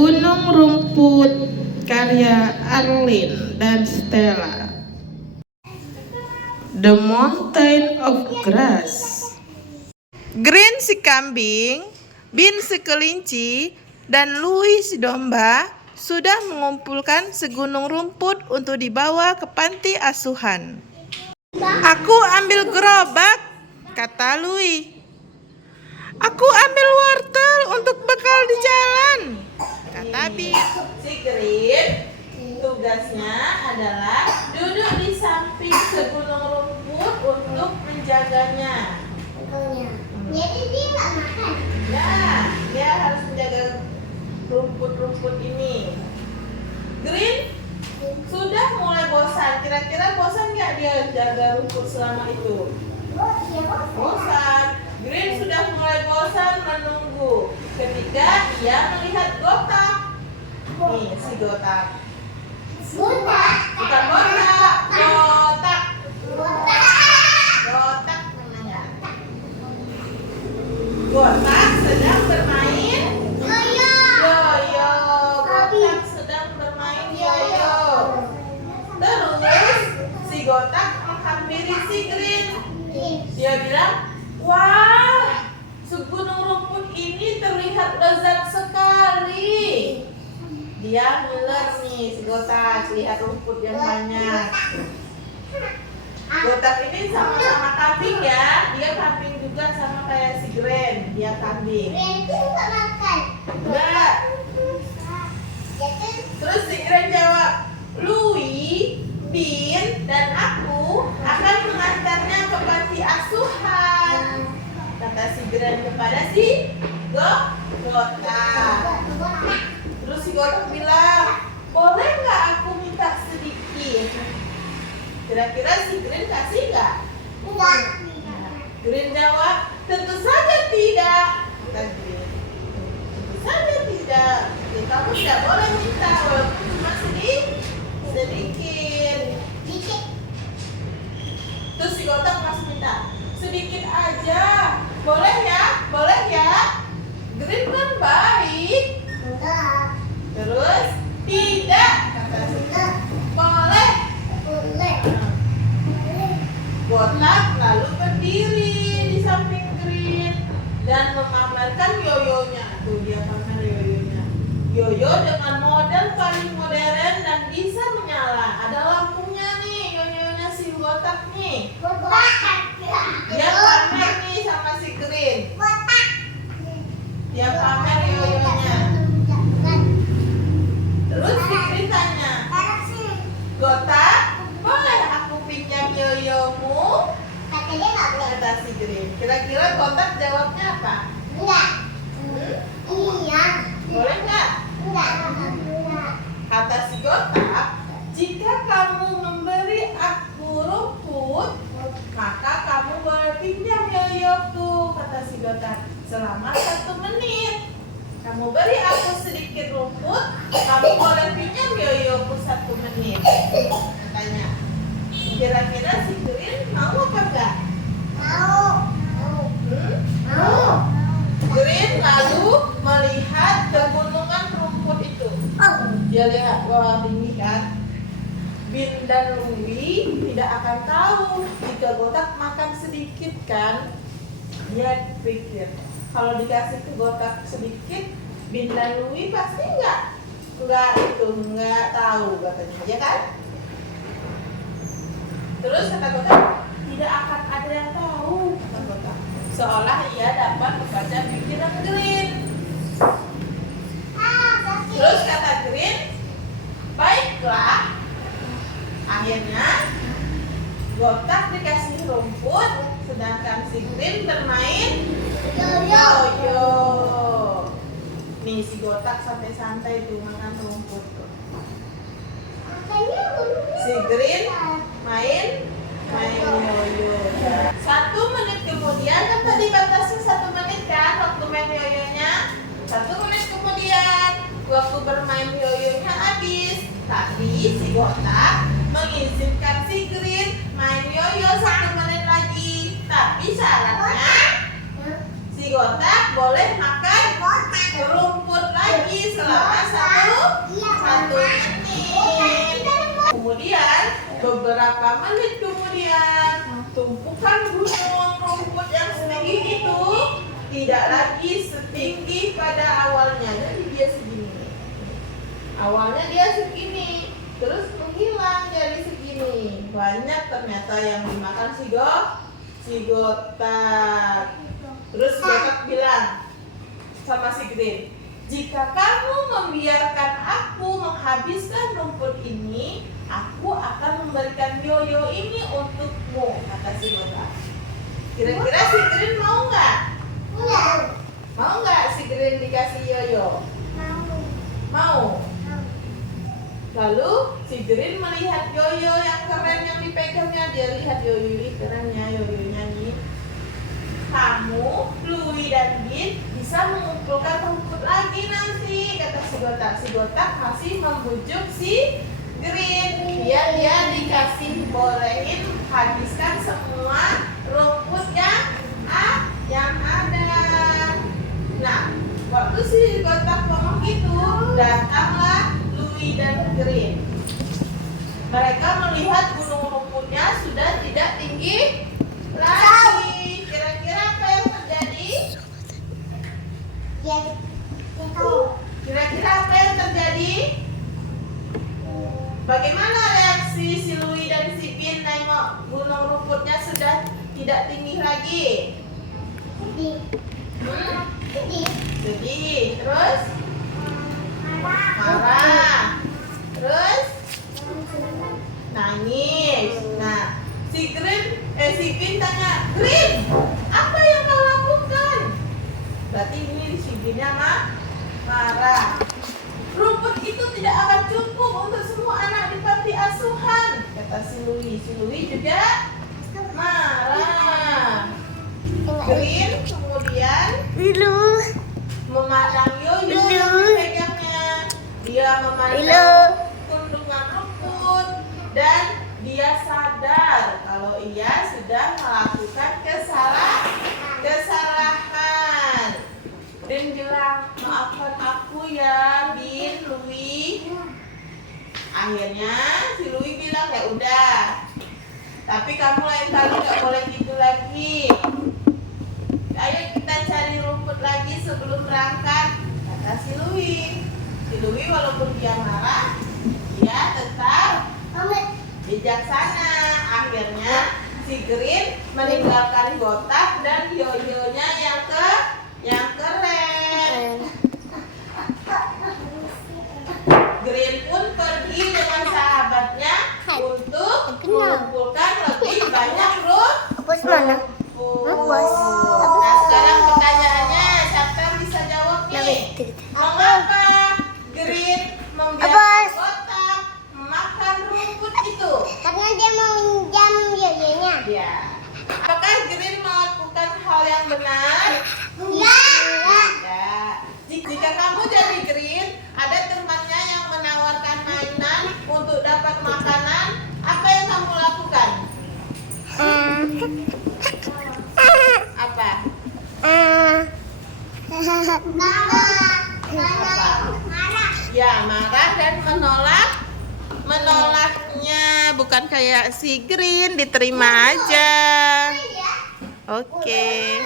Gunung Rumput karya Arlin dan Stella. The Mountain of Grass. Green si kambing, Bin si kelinci, dan Louis si domba sudah mengumpulkan segunung rumput untuk dibawa ke panti asuhan. Aku ambil gerobak, kata Louis. Aku ambil wortel untuk bekal di jalan, kata Bin. Si Green tugasnya adalah duduk di samping segunung rumput untuk menjaganya. Jadi dia nggak makan? Ya, dia harus menjaga rumput-rumput ini. Green sudah mulai bosan. Kira-kira bosan nggak dia jaga rumput selama itu? Oh iya bosan. Bosan. Green sudah mulai bosan menunggu ketika ia melihat Gotak. Nih si Gotak. Botak. Bukan botak, Gotak. Botak. Gotak namanya. Gotak sedang bermain Yoyo. yoyo. Gotak sedang bermain yoyo. Terus si Gotak menghampiri si Green. Dia bilang, wah, segunung rumput ini terlihat lezat sekali. Dia ngiler nih si Gotak, lihat rumput yang banyak. Gotak ini sama-sama kambing ya. Dia kambing juga sama kayak si Green. Dia kambing. Green itu nggak makan. Enggak. Terus si Green jawab, Louis, Bin, dan aku akan mengantarnya ke panti asuhan, kata si Green kepada si Gotak. Terus si Gotak bilang, boleh nggak aku minta sedikit? Kira-kira si Green kasih nggak? Enggak. Green jawab, tentu saja tidak, kata Green. Tentu saja tidak. Ya, kamu tidak boleh minta walaupun cuma sedikit. Dikit. Terus si Gotak masih minta, sedikit aja. Boleh ya? Boleh ya? Green kan baik. Enggak. Terus, tidak, kata si Green. Boleh. Boleh. Gotak lalu berdiri di samping Green dan memamerkan yoyonya. Tuh dia pamer yoyonya. Yoyo dengan model paling modern dan bisa menyala. Ada lampunya nih yoyonya si Gotak nih. Botak. Dia pamer nih sama si Green. Botak. Dia pamer yoyonya. Terus si Green tanya, Gotak, boleh aku pinjam yoyomu? Kata dia nggak boleh. Kata si Green. Kira-kira Gotak jawabnya apa? Enggak. Iya. Boleh nggak? Enggak. Kata si Gotak, jika kamu memberi aku rumput, maka kamu boleh pinjam yoyoku, kata si Gotak, selama 1 menit. Kamu beri aku sedikit rumput, kamu boleh pinjam yoyoku 1 menit, katanya. Kira-kira si Green mau apa enggak? Mau. Hmm? Mau. Green lalu melihat kegunungan rumput itu. Dia lihat, wah tinggi kan. Bin dan Louis tidak akan tahu jika Gotak makan sedikit kan. Dia pikir kalau dikasih ke Gotak sedikit, Bin dan Louis pasti nggak tahu katanya, ya kan? Terus kata Gotak, tidak akan ada yang tahu, kata Gotak. Seolah ia dapat membaca pikiran Green. Terus kata Green, baiklah. Akhirnya Gotak dikasih rumput, sedangkan si Green bermain yoyo. Nih si Gotak santai-santai tuh makan rumput tuh. Si Green main yoyo. 1 menit kemudian, kan tadi batasnya 1 menit kan waktu main yoyonya. 1 menit kemudian waktu bermain yoyonya habis. Tapi si Gotak mengizinkan si Green main yoyo 1 menit lagi. Tapi syaratnya si Gotak boleh makan rumput lagi selama menit. Kemudian beberapa menit kemudian tumpukan gunung rumput yang setinggi itu tidak lagi setinggi pada awalnya. Jadi dia segini. Awalnya dia segini, terus menghilang jadi segini. Banyak ternyata yang dimakan si Gotak. Terus Gotak bilang sama si Green, jika kamu membiarkan aku menghabiskan rumput ini, aku akan memberikan yoyo ini untukmu, kata si Gotak. Kira-kira si Green mau nggak? Mau nggak si Green dikasih yoyo? Mau. Lalu si Green melihat yoyo yang keren yang dipegangnya. Dia lihat yoyo ini kerennya, yoyonya nih. Kamu, Louie dan Bin bisa mengumpulkan rumput lagi nanti, kata si Gotak. Si Gotak masih membujuk si Green. Dia dikasih bolehin habiskan semua rumput yang ada. Nah, waktu si Gotak ngomong gitu, datanglah Louie dan Green. Mereka melihat gunung rumputnya sudah tidak tinggi lagi. Kira-kira apa yang terjadi? Kira-kira apa yang terjadi? Bagaimana reaksi si Louie dan si Bin nengok gunung rumputnya sudah tidak tinggi lagi? Sedih. Terus? Marah. Terus? Nangis. Nah, si Bin tanya, Green, apa yang kau lakukan? Berarti ini si Binnya marah. Rumput itu tidak akan cukup untuk semua anak di panti asuhan, kata si Louie. Si Louie juga marah. Green kemudian memandang yoyo yang dipegangnya. Dia memandang kandungan rumput dan dia sadar kalau ia sudah melakukan kesalahan. Dan bilang, maafkan aku ya, Bin, Louie. Akhirnya si Louie bilang, ya udah. Tapi kamu lain kali nggak boleh gitu lagi. Ayo kita cari rumput lagi sebelum berangkat, kata si Louie. Si Louie walaupun dia marah, dia tetap bijaksana. Akhirnya si Green meninggalkan Gotak dan yoyonya yang keren. Green pun pergi dengan sahabatnya untuk mengumpulkan lebih banyak rumput. Nah, sekarang pertanyaannya, siapa yang bisa jawab nih? Mengapa Green membiarkan Gotak makan rumput itu? Karena dia mau minjam yoyonya. Ya. Apakah Green melakukan hal yang benar? Ya. Tidak. Jika kamu jadi Green, ada temannya yang menawarkan mainan untuk dapat makanan, apa yang kamu lakukan? Apa? Marah. Ya, marah dan menolaknya. Bukan kayak si Green, diterima aja. Oke.